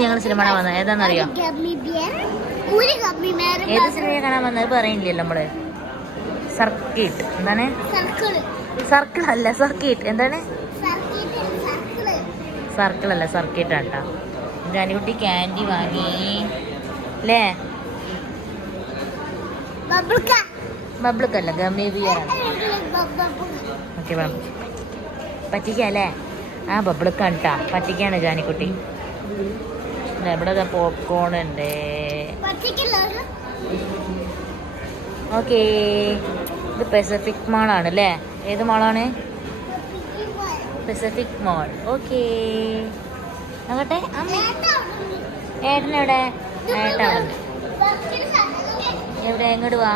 ഞങ്ങൾ സിനിമ കാണാൻ വന്നത് ഏതാണെന്നറിയോ? ഏത് സിനിമയെ കാണാൻ വന്നത് പറയുന്നില്ലല്ലോ നമ്മള്. സർക്കിട്ട്. എന്താണ്? സർക്കിൾ അല്ല, സർക്കിട്ട്. എന്താണ്? സർക്കിൾ അല്ല, സർക്കിട്ട് ആട്ടാ. ജാനിക്കുട്ടി ക്യാൻഡി വാങ്ങി അല്ലേ? ബബിൾക്കല്ല, ഗമ്മി ബിയറാണ്. ഓക്കെ, പറ്റിക്കല്ലേ? ആ ബബിൾക്കാണ് കേട്ടാ, പറ്റിക്കാണ് ജാനിക്കുട്ടി. ഇവിടെ പോപ്കോൺ ഉണ്ട്. ഓക്കേ, ഇത് പെസഫിക് മാളാണ് അല്ലേ? ഏത് മാളാണ്? Pacific mall. ഓക്കേ, നോക്കട്ടെ. ഏട്ടനെവിടെ? ഏട്ടാണ് എവിടെ? എങ്ങോട്ട് വാ?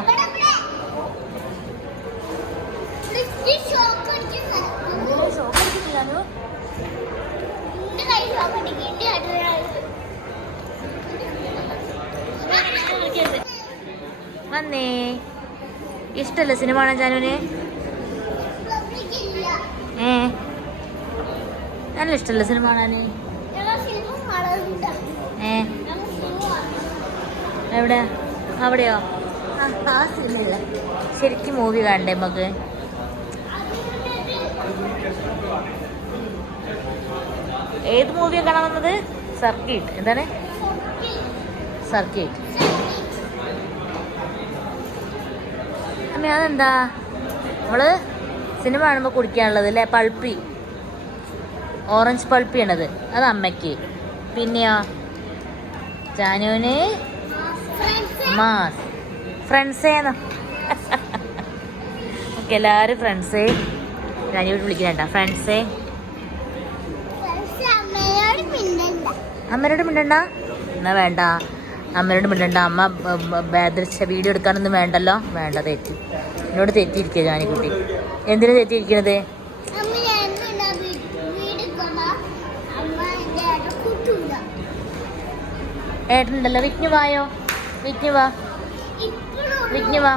വന്നേ. ഇഷ്ടല്ലേ സിനിമ കാണാൻ ജാനുവിന്? നല്ല ഇഷ്ടല്ലേ സിനിമ കാണാന്? എവിടെ? അവിടെയോ? ശരിക്കും മൂവി കാണണ്ടേ നമുക്ക്? ഏത് മൂവിയാണ് കാണാൻ വന്നത്? സർക്കിട്ട്. എന്താണ് സർക്കിട്ട്? അമ്മ അതെന്താ? നമ്മള് സിനിമ കാണുമ്പോൾ കുടിക്കാനുള്ളത് അല്ലേ? പൾപ്പി, ഓറഞ്ച് പൾപ്പി ആണത്. അത് അമ്മയ്ക്ക്. പിന്നെയോ ജാനുവിന് മാസ്. ഫ്രണ്ട്സേന്ന്. ഓക്കെ, എല്ലാവരും ഫ്രണ്ട്സേ. ജാനുവിട്ട് വിളിക്കണ്ട ഫ്രണ്ട്സേ. അമ്മയോട് മിണ്ടണ്ട എന്നാ? വേണ്ട, അമ്മയോട് മിണ്ടണ്ട. അമ്മ വീഡിയോ എടുക്കാനൊന്നും വേണ്ടല്ലോ. വേണ്ട, തെറ്റി. എന്നോട് തെറ്റിയിരിക്കുക ജാനിക്കുട്ടി. എന്തിനാ തെറ്റിയിരിക്കണത്? ഏട്ടനുണ്ടല്ലോ. വിജ്ഞു വായോ? വിജ്ഞു വാ, വിജ്ഞു വാ,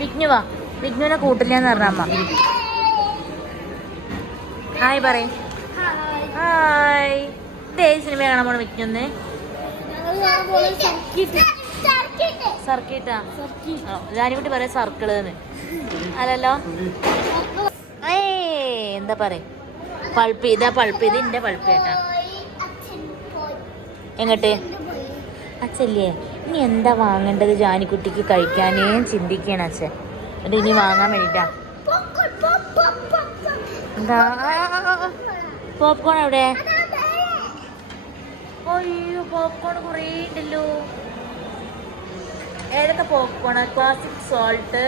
വിജ്ഞു വാ. വിജ്ഞുവിനെ കൂട്ടില്ലാന്ന് പറഞ്ഞ അമ്മ. ഹായ് പറയും. ഹായ്. ഏത് സിനിമ കാണാൻ പോണ വിജ്ഞുന്ന്? സർക്കിട്ടാ? ജാനിക്കുട്ടി പറയാ സർക്കിള് അല്ലല്ലോ. എന്താ പറയാ? പൾപ്പ്. ഇതാ പൾപ്പ്. ഇത് എന്റെ പൾപ്പ് കേട്ടാ. എങ്ങോട്ട്? അച്ഛല്ലേ, ഇനി എന്താ വാങ്ങേണ്ടത് ജാനിക്കുട്ടിക്ക് കഴിക്കാനേ ചിന്തിക്കണം അച്ഛൻ. എന്നിട്ട് ഇനി വാങ്ങാൻ വേണ്ടിട്ടാ. എന്താ? പോപ്കോൺ എവിടെ? അയ്യോ, പോപ്കോൺ കുറേ ഉണ്ടല്ലോ. ഏതൊക്കെ popcorn? Classic salt,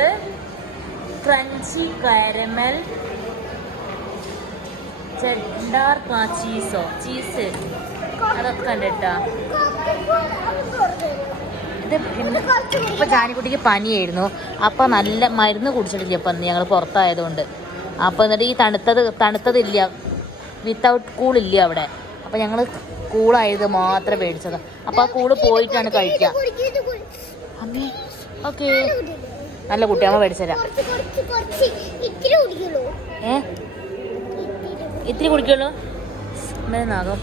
crunchy caramel, cheddar ചീസോ, ചീസ്, അതൊക്കെ ഉണ്ട് കേട്ടോ. ഇത് ഇപ്പൊ ജാനിക്കുട്ടിക്ക് പനിയായിരുന്നു. അപ്പൊ നല്ല മരുന്ന് കുടിച്ചിട്ടില്ല ഇപ്പൊ ഞങ്ങൾ പുറത്തായതുകൊണ്ട്. അപ്പൊ എന്നിട്ട് ഈ തണുത്തതില്ല, വിത്തൗട്ട് കൂളില്ല അവിടെ. അപ്പൊ ഞങ്ങള് കൂളായത് മാത്രം മേടിച്ചത്. അപ്പൊ ആ കൂള് പോയിട്ടാണ് കഴിക്കുക. അമ്മേ, ഓക്കെ, നല്ല കുട്ടി. അമ്മ മേടിച്ചരാം. ഇത്തിരി കുടിക്കുള്ളൂ. നാഗം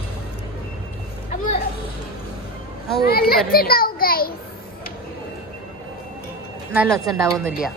നല്ല ഒച്ച ഉണ്ടാവൊന്നുമില്ല.